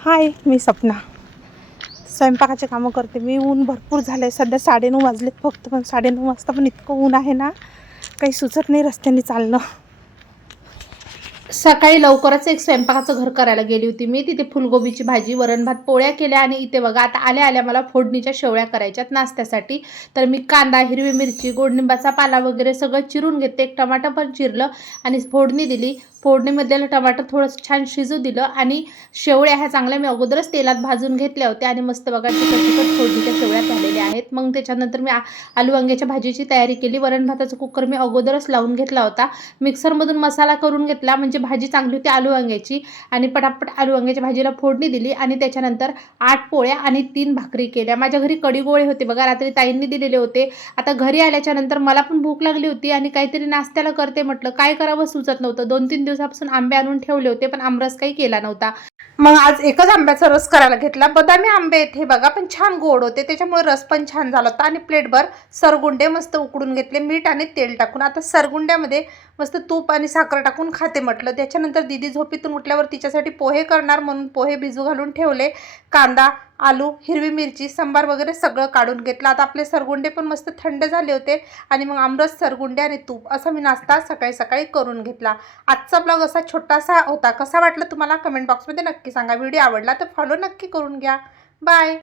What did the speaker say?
हाय, मी सपना. स्वयंपाकाचे कामं करते मी. ऊन भरपूर झालं आहे. सध्या 9:30 वाजलेत फक्त, पण 9:30 वाजता पण इतकं ऊन आहे ना, काही सुचत नाही रस्त्याने चालणं. सकाळी लवकरच एक स्वयंपाकाचं घर करायला गेली होती मी. तिथे फुलगोबीची भाजी, वरण भात, पोळ्या केल्या आणि इथे बघा आता आल्या आल्या मला फोडणीच्या शेवळ्या करायच्यात नाश्त्यासाठी. तर मी कांदा, हिरवी मिरची, गोडनिंबाचा पाला वगैरे सगळं चिरून घेते. एक टमाटर पण चिरलं आणि फोडणी दिली. फोडणीमधलं टमाटर थोडंसं छान शिजू दिलं आणि शेवळ्या ह्या चांगल्या मी अगोदरच तेलात भाजून घेतल्या होत्या आणि मस्त बघा तिखट फोडणीच्या शेवळ्या झालेल्या आहेत. मग त्याच्यानंतर मी आलू वांग्याच्या भाजीची तयारी केली. वरण भाताचा कुकर मी अगोदरच लावून घेतला होता. मिक्सरमधून मसाला करून घेतला म्हणजे भाजी चांगली होती आलू वांग्याची. आणि पटापट आलू वांग्याच्या भाजीला फोडणी दिली आणि त्याच्यानंतर 8 पोळ्या आणि 3 भाकरी केल्या. माझ्या घरी कढी गोळे होते बघा, रात्री ताईंनी दिलेले होते. आता घरी आल्याच्या नंतर मला पण भूक लागली होती आणि काहीतरी नाश्त्याला करते म्हटलं. काय करावं सुचत नव्हतं. 2-3 दिवसापासून आंबे आणून ठेवले होते, पण आमरस काही केला नव्हता. मग आज एकच आंब्याचा रस करायला घेतला. बदामी आंबे आहेत हे बघा, पण छान गोड होते, त्याच्यामुळे रस पण छान झाला होता. आणि प्लेटभर सरगुंडे मस्त उकडून घेतले मीठ आणि तेल टाकून. आता सरगुंड्यामध्ये मस्त तूप आणि साखर टाकून खाते म्हटलं. त्याच्यानंतर दीदी झोपेतून उठल्यावर तिच्यासाठी पोहे करणार म्हणून पोहे भिजू घालून ठेवले. कांदा, आलू, हिरवी मिरची, सांबार वगैरे सगळं काढून घेतलं. आता आपले सरगुंडे पण मस्त थंड झाले होते आणि मग आमरस, सरगुंडे आणि तूप असा मी नाश्ता सकाळी सकाळी करून घेतला. आजचा ब्लॉग असा छोटासा होता. कसा वाटला तुम्हाला कमेंट बॉक्समध्ये नक्की सांगा. व्हिडिओ आवडला तर फॉलो नक्की करून घ्या. बाय.